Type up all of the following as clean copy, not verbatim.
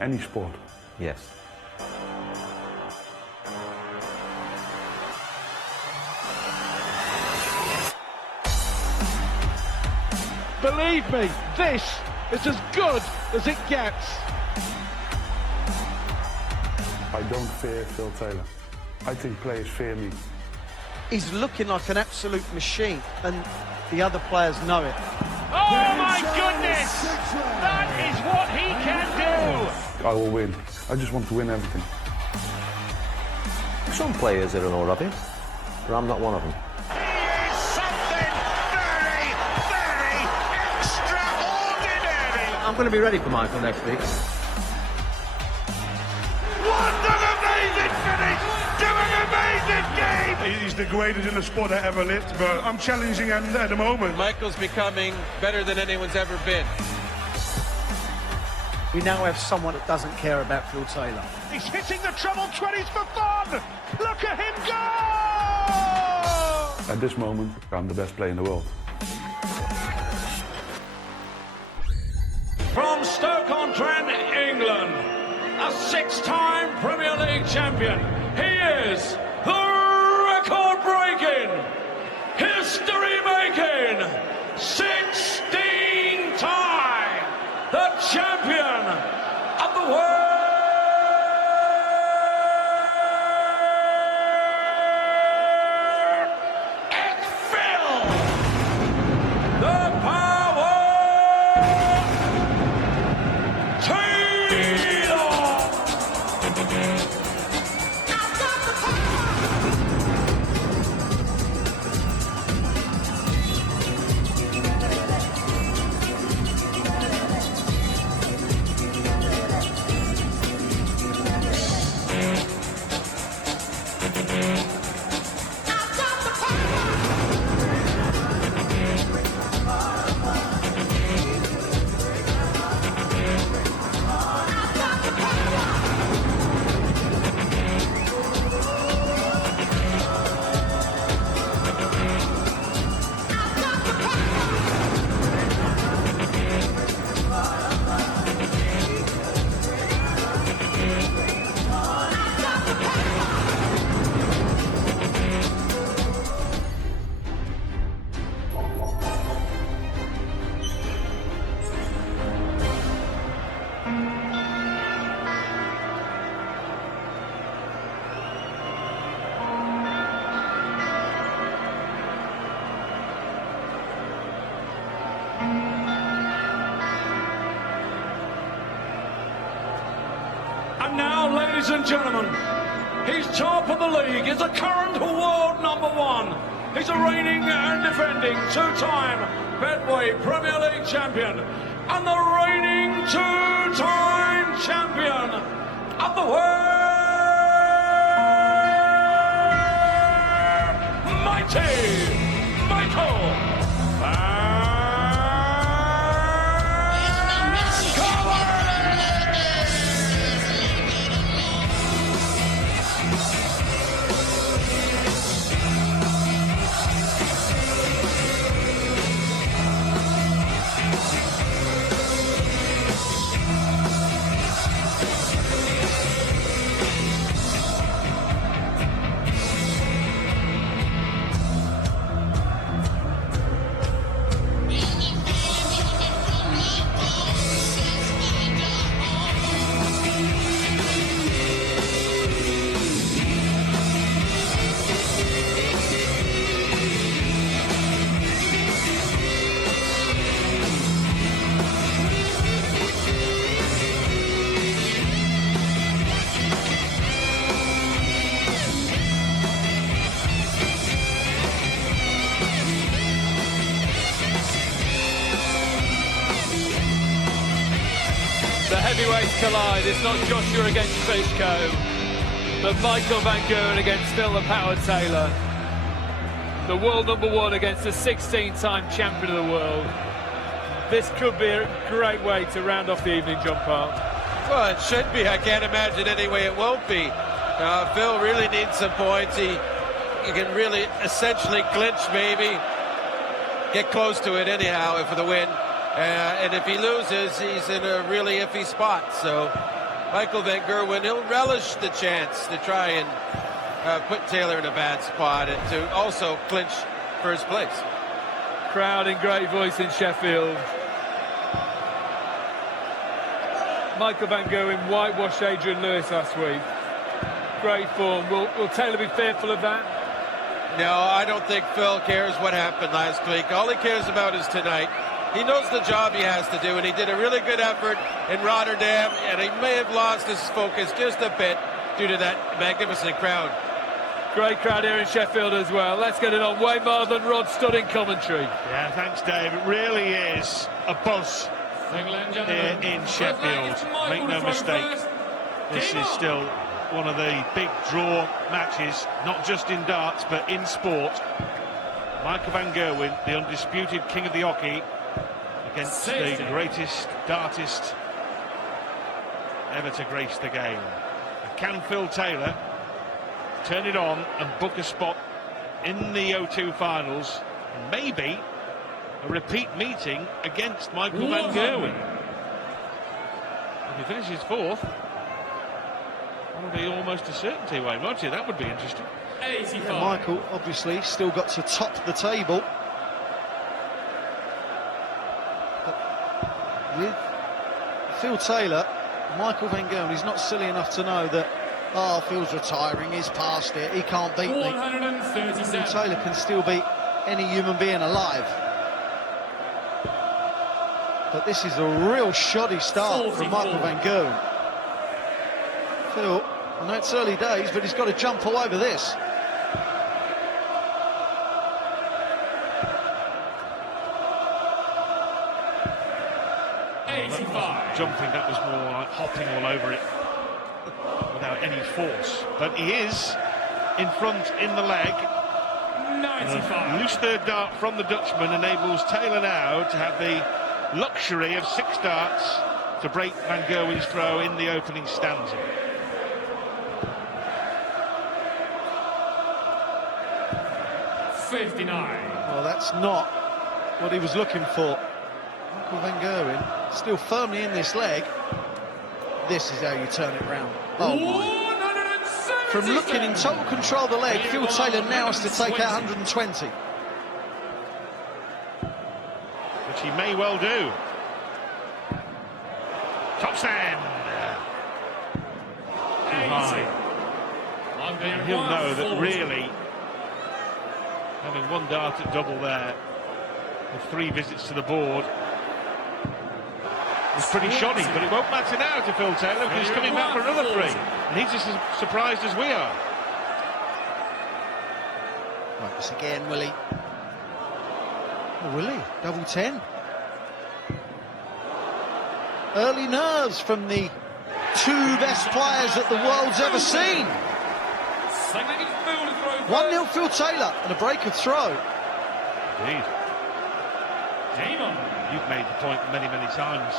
Any sport. Yes. Believe me, this is as good as it gets. I don't fear Phil Taylor. I think players fear me. He's looking like an absolute machine, and the other players know it. Oh my goodness! That is what he can do! I will win. I just want to win everything. Some players are in awe of him, but I'm not one of them. He is something very, very extraordinary! I'm going to be ready for Michael next week. What an amazing finish to an amazing game! He's the greatest in the sport I ever lived, but I'm challenging him at the moment. Michael's becoming better than anyone's ever been. We now have someone that doesn't care about Phil Taylor. He's hitting the treble 20s for fun! Look at him go! At this moment, I'm the best player in the world. From Stoke-on-Trent, England, a six-time Premier League champion, he is the record-breaking, history-making, 16-time the champion of the world! It's Phil! The power Taylor! And now, ladies and gentlemen, he's top of the league. He's a current world #1. He's a reigning and defending two-time Betway Premier League champion and the reigning two-time champion of the world, mighty Michael. The heavyweights collide. It's not Joshua against Fishko, but Michael Van Gerwen against Phil the Power Taylor. The world #1 against the 16-time champion of the world. This could be a great way to round off the evening, John Park. Well, it should be. I can't imagine any way it won't be. Phil really needs some points. He can really essentially clinch, maybe. Get close to it anyhow for the win. And if he loses, he's in a really iffy spot. So Michael Van Gerwen, he'll relish the chance to try and put Taylor in a bad spot and to also clinch first place. Crowd in great voice in Sheffield. Michael Van Gerwen whitewashed Adrian Lewis last week. Great form. Will Taylor be fearful of that? No, I don't think Phil cares what happened last week. All he cares about is tonight. He knows the job he has to do, and he did a really good effort in Rotterdam, and he may have lost his focus just a bit due to that magnificent crowd. Great crowd here in Sheffield as well. Let's get it on. Wayne Marlon, Rod Studd in commentary. Yeah, thanks, Dave. It really is a buzz here in Sheffield. Make no mistake, this is still one of the big draw matches, not just in darts, but in sport. Michael Van Gerwen, the undisputed king of the hockey, against the greatest dartist ever to grace the game. And can Phil Taylor turn it on and book a spot in the O2 finals, and maybe a repeat meeting against Michael Van Gerwen? If he finishes fourth, that'll be almost a certainty, Wayne, won't you? That would be interesting. Yeah, Michael obviously still got to top the table. But with Phil Taylor, Michael Van Gerwen, he's not silly enough to know that, oh, Phil's retiring, he's past it, he can't beat me. Phil Taylor can still beat any human being alive. But this is a real shoddy start from Michael Van Gerwen. Phil, I know it's early days, but he's got to jump all over this. Jumping, that was more like hopping all over it without any force. But he is in front in the leg. 95. Loose third dart from the Dutchman enables Taylor now to have the luxury of 6 darts to break Van Gerwen's throw in the opening stanza. Well, that's not what he was looking for. Michael Van Gerwen still firmly in this leg. This is how you turn it round. Oh my. From looking in total control of the leg, Phil Taylor now has to take out 120. Which he may well do. Top stand. Too high. And he'll know that really, having 1 dart at double there, with 3 visits to the board, it's pretty shoddy, but it won't matter now to Phil Taylor because he's coming back for another 3, and he's just as surprised as we are. Right, this again, Willie. Oh, Willie, double 10. Early nerves from the 2 best players that the world's ever seen. 1-0 Phil Taylor and a break of throw. Indeed. You've made the point many, many times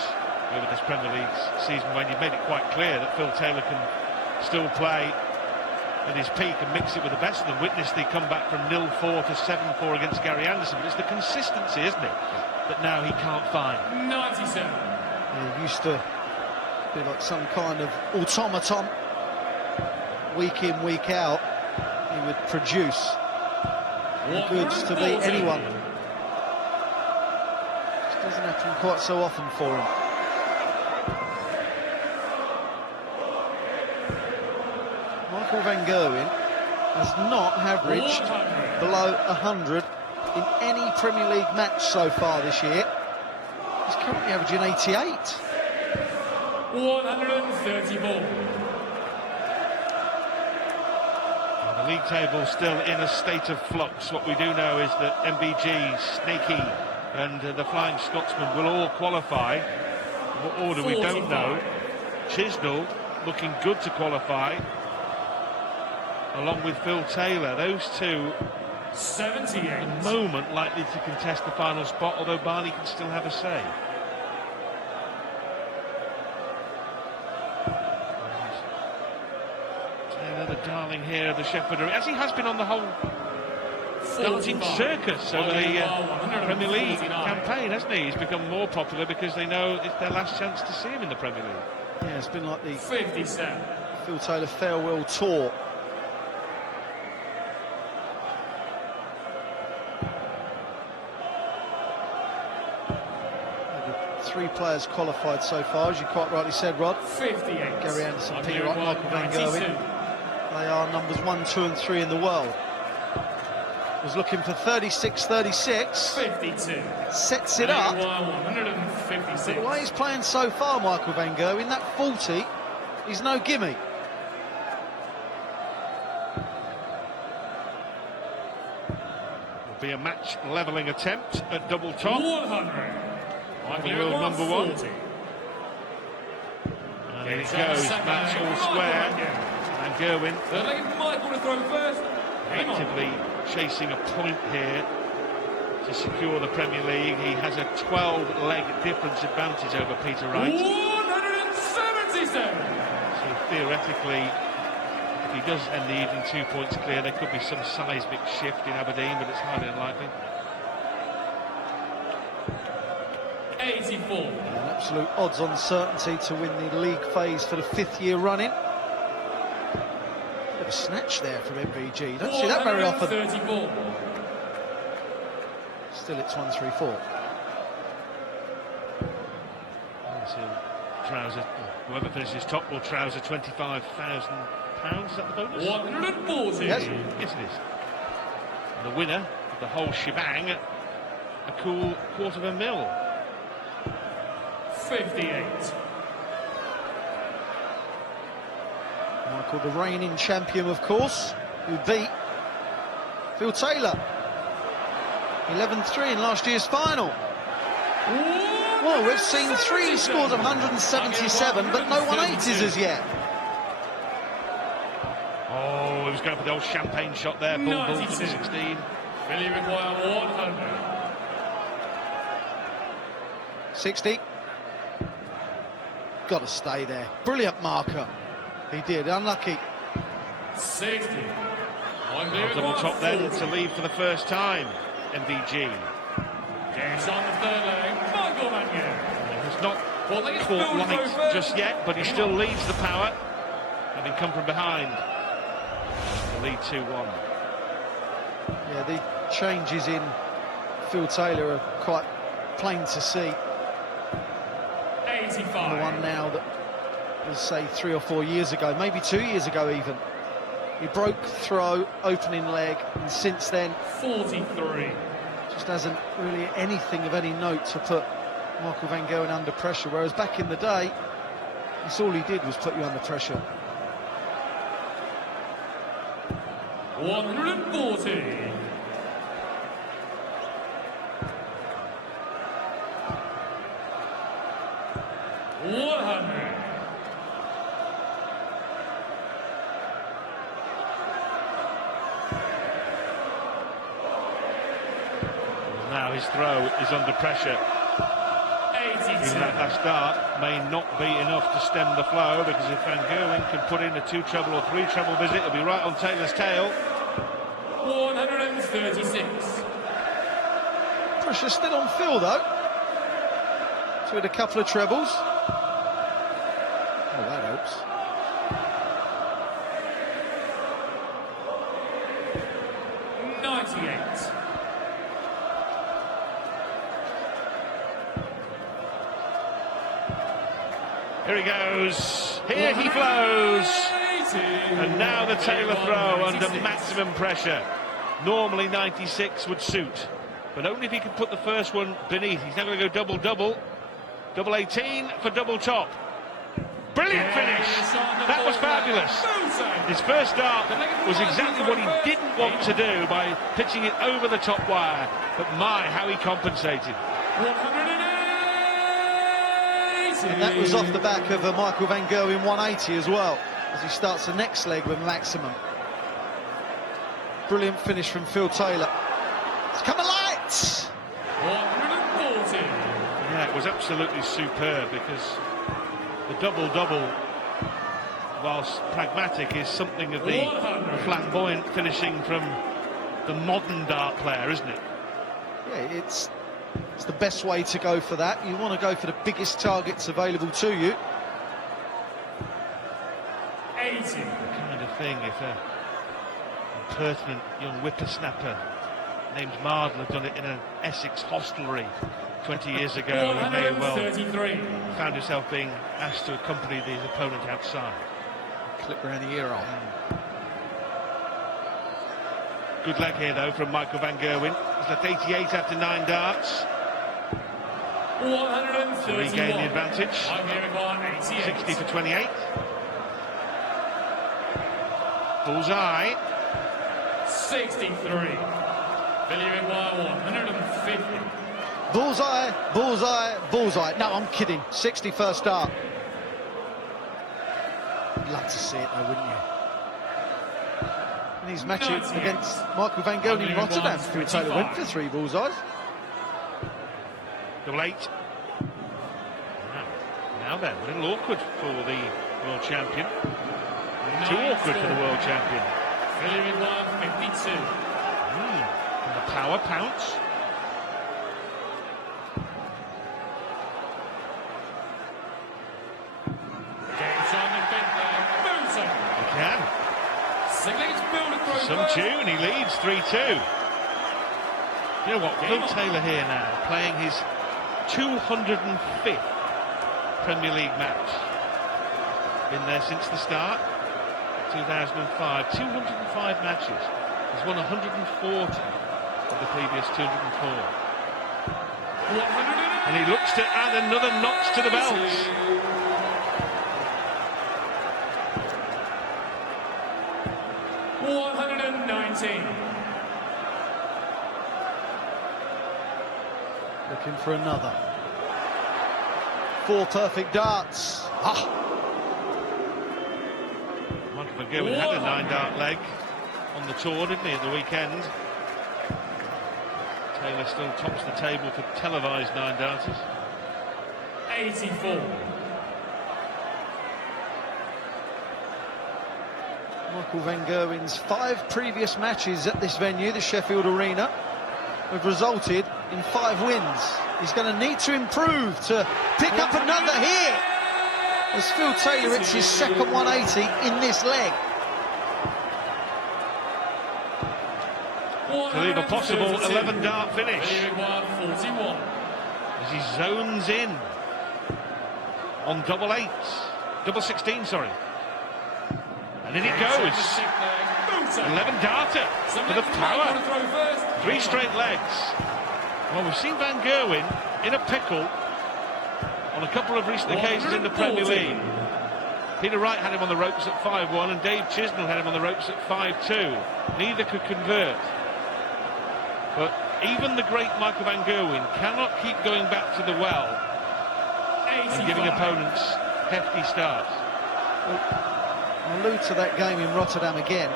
over this Premier League season, when you've made it quite clear that Phil Taylor can still play at his peak and mix it with the best of them. Witness the comeback from 0-4 to 7-4 against Gary Anderson, but it's the consistency, isn't it, that now he can't find. 97. Yeah, he used to be like some kind of automaton. Week in, week out, he would produce the goods to beat anyone. Just doesn't happen quite so often for him. Michael Van Gerwen has not averaged below 100 in any Premier League match so far this year. He's currently averaging 88. 134. The league table still in a state of flux. What we do know is that MBG, Snakey and the Flying Scotsman will all qualify. In what order we don't know. Chisnell looking good to qualify, along with Phil Taylor. Those two 78 at the moment likely to contest the final spot, although Barney can still have a say. Taylor, the darling here of the Sheffield, as he has been on the whole darting circus over the Premier League campaign, hasn't he? He's become more popular because they know it's their last chance to see him in the Premier League. Yeah, it's been like the 57. Phil Taylor farewell tour. Three players qualified so far, as you quite rightly said, Rob. 58. Gary Anderson, I'm Peter here Wright, on Michael Van 92. Gerwen. They are numbers 1, 2 and 3 in the world. Was looking for 36-36. 52. Sets it up. 156. But the way he's playing so far, Michael Van Gerwen, that 40 is no gimme. Will be a match levelling attempt at double top. 100. World number 1. And in it goes, match all square. And Gerwen They're letting Michael to throw first. actively chasing a point here to secure the Premier League. He has a 12-leg difference advantage over Peter Wright. 177. So theoretically, if he does end the evening 2 points clear, there could be some seismic shift in Aberdeen, but it's highly unlikely. 84. An absolute odds-on certainty to win the league phase for the 5th year running. Bit of a snatch there from MVG. Don't see that very often. 34. Still, it's 1-3-4. Trouser, whoever finishes top will trouser £25,000. Is that the bonus? 140. Yes. Yes, it is. And the winner of the whole shebang, a cool $250,000. 58. Michael, the reigning champion, of course, who beat Phil Taylor 11-3 in last year's final. Well, we've seen 3 scores of 177, but no 180s as yet. Oh, he was going for the old champagne shot there. Bull from the 16. Will you require 100? 60. Got to stay there. Brilliant marker. He did. Unlucky. 60. Double top then to lead for the first time. MVG. Gets on the third leg. Michael Van He's not caught light just yet, but he still leads the power, having come from behind. The lead 2-1. Yeah, the changes in Phil Taylor are quite plain to see. 85. The one now that was, say, 3 or 4 years ago, maybe 2 years ago even. He broke throw, opening leg, and since then 43. just hasn't really anything of any note to put Michael Van Gerwen under pressure, whereas back in the day, that's all he did was put you under pressure. 140. Now his throw is under pressure. 82. Even that start may not be enough to stem the flow, because if Van Gerwen can put in a 2-treble or 3-treble visit, it'll be right on Taylor's tail. 136. Pressure still on Phil, though. So with a couple of trebles. Oh, that helps. Here he goes. Here he flows. And now the Taylor throw under maximum pressure. Normally 96 would suit, but only if he can put the first one beneath. He's now going to go double-double. Double 18 for double top. Brilliant finish. That was fabulous. His first start was exactly what he didn't want to do by pitching it over the top wire. But my, how he compensated. 180. And that was off the back of a Michael Van Gerwen 180 as well, as he starts the next leg with maximum. Brilliant finish from Phil Taylor. It's come alight. 140. Yeah, it was absolutely superb, because the double-double, whilst pragmatic, is something of the flamboyant finishing from the modern dart player, isn't it? Yeah, it's the best way to go for that. You want to go for the biggest targets available to you. The kind of thing if a impertinent young whippersnapper named Mardle had done it in an Essex hostelry 20 years ago, he may well found himself being asked to accompany his opponent outside. Clip around the ear on. Good leg here though from Michael van Gerwen. He's left 88 after 9 darts. 131. To regain the advantage. 60 for 28. Bullseye. 63. Billy Maguire 150. Bullseye, bullseye, bullseye. No, I'm kidding. 61st dart. You'd love to see it though, wouldn't you? In his match against Michael van Gerwen in Rotterdam, Phil Taylor went for 3 bullseyes. Double 8. Now then, a little awkward for the world champion. Too awkward for the world champion. Billy Maguire 52. And the power pounce. He can. Some tune, he leads 3-2. You know what, Phil Taylor here now, playing his 205th Premier League match. Been there since the start, 2005. 205 matches. He's won 140 of the previous 204. And he looks to add another notch to the belt. Looking for another. 4 perfect darts. Michael van Gerwen had a 9-dart leg on the tour, didn't he, at the weekend? Taylor still tops the table for televised 9-darters. 84. Michael van Gerwen's 5 previous matches at this venue, the Sheffield Arena, have resulted in 5 wins. He's going to need to improve to pick up another here, as Phil Taylor hits his second 180 in this leg. To leave a possible 11-dart finish. 41. As he zones in on double 16, sorry. And in it goes. 11-darter for the power. 3 straight legs. Well, we've seen Van Gerwen in a pickle on a couple of recent occasions in the Premier League. Peter Wright had him on the ropes at 5-1 and Dave Chisnell had him on the ropes at 5-2. Neither could convert. But even the great Michael van Gerwen cannot keep going back to the well and giving opponents hefty starts. I'll allude to that game in Rotterdam again,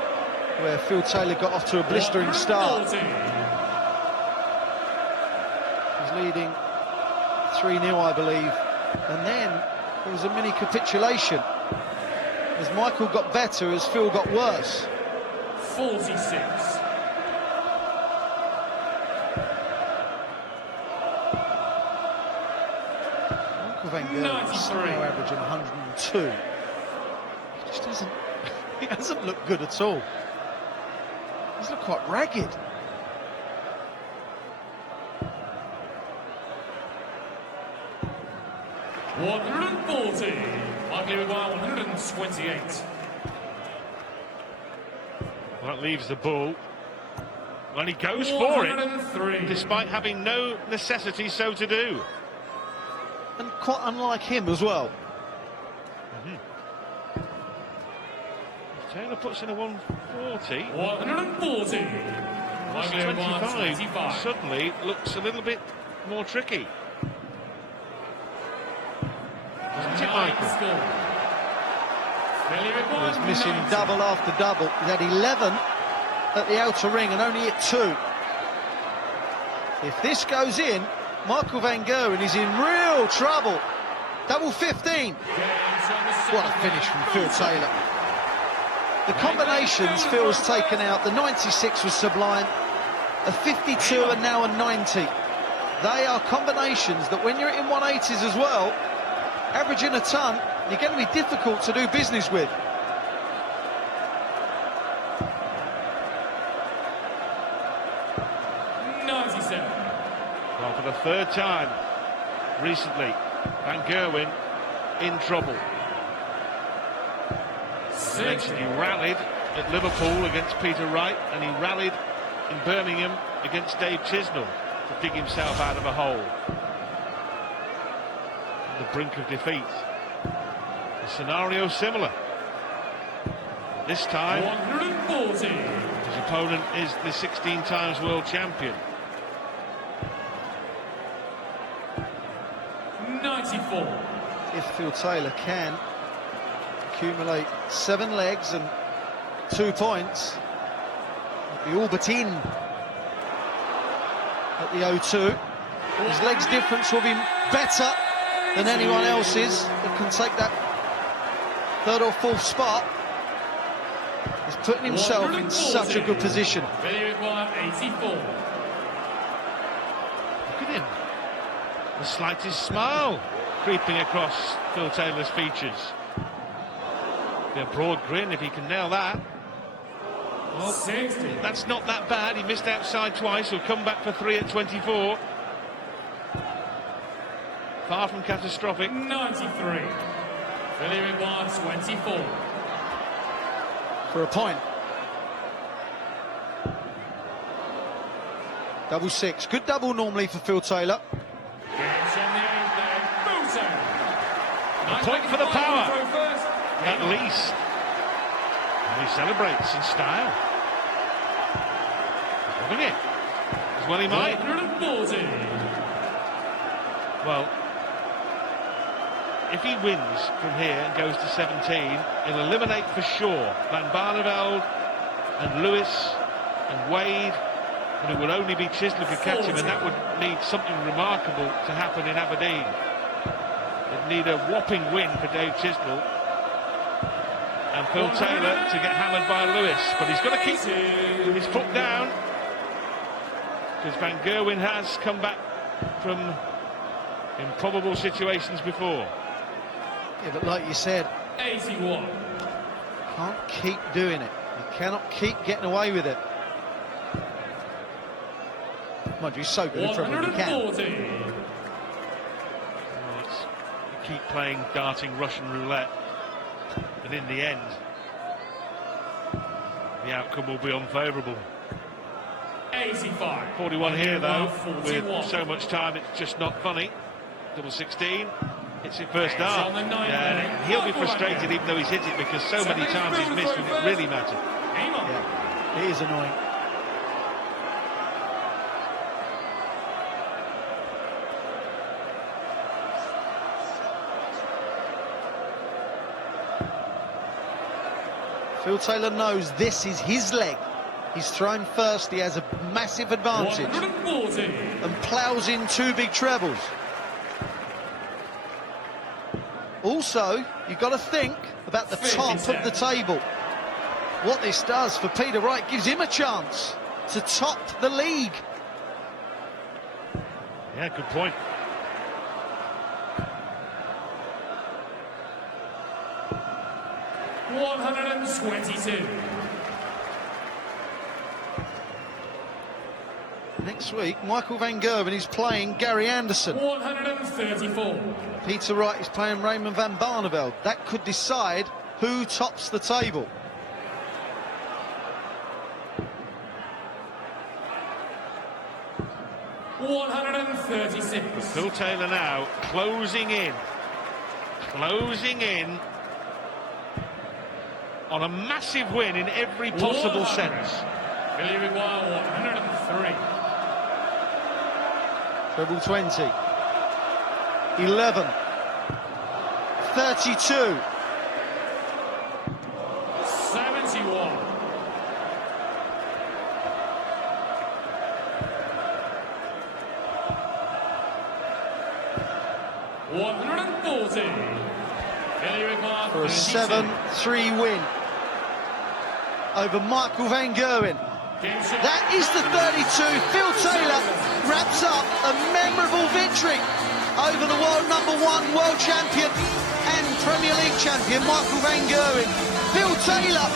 where Phil Taylor got off to a blistering start. He's leading 3-0, I believe, and then there was a mini capitulation as Michael got better, as Phil got worse. 46. Michael van Gerwen's now averaging 102. He just doesn't. He hasn't looked good at all. He's looked quite ragged. Michael Maguire 128. Well, that leaves the ball. Well, he goes for it, despite having no necessity so to do. And quite unlike him as well. Taylor puts in a 140. 140. 25 suddenly looks a little bit more tricky. Doesn't it, Michael? He's missing double after double. He's had 11 at the outer ring and only hit 2. If this goes in, Michael van Gerwen is in real trouble. Double 15. What a finish from Phil Taylor. The combinations Phil's taken out, the 96 was sublime, a 52 and now a 90. They are combinations that when you're in 180s as well, averaging a ton, you're going to be difficult to do business with. third time recently. Van Gerwen in trouble. I mentioned he rallied at Liverpool against Peter Wright, and he rallied in Birmingham against Dave Chisnall to dig himself out of a hole. On the brink of defeat. The scenario similar. This time, 140. his opponent is the 16 times world champion. 94. If Phil Taylor can accumulate 7 legs and 2 points, he'll be all but in at the O2. His legs difference will be better than anyone else's that can take that 3rd or 4th spot. He's putting himself in such a good position. 84. Look at him. The slightest smile creeping across Phil Taylor's features. Be a broad grin if he can nail that. Well, 60. that's not that bad. He missed outside twice. He'll come back for 3 at 24. Far from catastrophic. 93. Billy Reguard, 24. For a point. Double 6. Good double normally for Phil Taylor. A point for the power, at least. And he celebrates in style. Loving it. As well he might. 140. Well, if he wins from here and goes to 17, he'll eliminate for sure Van Barneveld and Lewis and Wade, and it would only be Chisnall who catch him, and that would need something remarkable to happen in Aberdeen. It'd need a whopping win for Dave Chisnall and Phil Taylor to get hammered by Lewis, but he's got to keep his foot down, because Van Gerwen has come back from improbable situations before. Yeah, but like you said, 81. can't keep doing it. You cannot keep getting away with it. Mind you, he's so good at trouble he can. 140. Well, keep playing darting Russian roulette, and in the end, the outcome will be unfavourable. 85. 41 here though, 41. with so much time it's just not funny. Double 16, hits it first It's up. on the 9 Yeah, he'll be frustrated even though he's hit it, because so many times he's missed when it really mattered. Yeah, it is annoying. Phil Taylor knows this is his leg. He's thrown first, he has a massive advantage 140. and ploughs in 2 big trebles. Also, you've got to think about the top of the table. What this does for Peter Wright gives him a chance to top the league. Yeah, good point. $122. Next week, Michael Van Gerwen is playing Gary Anderson. 134. Peter Wright is playing Raymond Van Barneveld. That could decide who tops the table. $136. Phil Taylor now closing in on a massive win in every possible sense. Billy Reguard, 103. Treble 20. 11. 32. 71. $140. Billy Reguard, For a 7-3 win over Michael Van Gerwen. That is the 32. Phil Taylor wraps up a memorable victory over the world #1 world champion and Premier League champion Michael Van Gerwen. Phil Taylor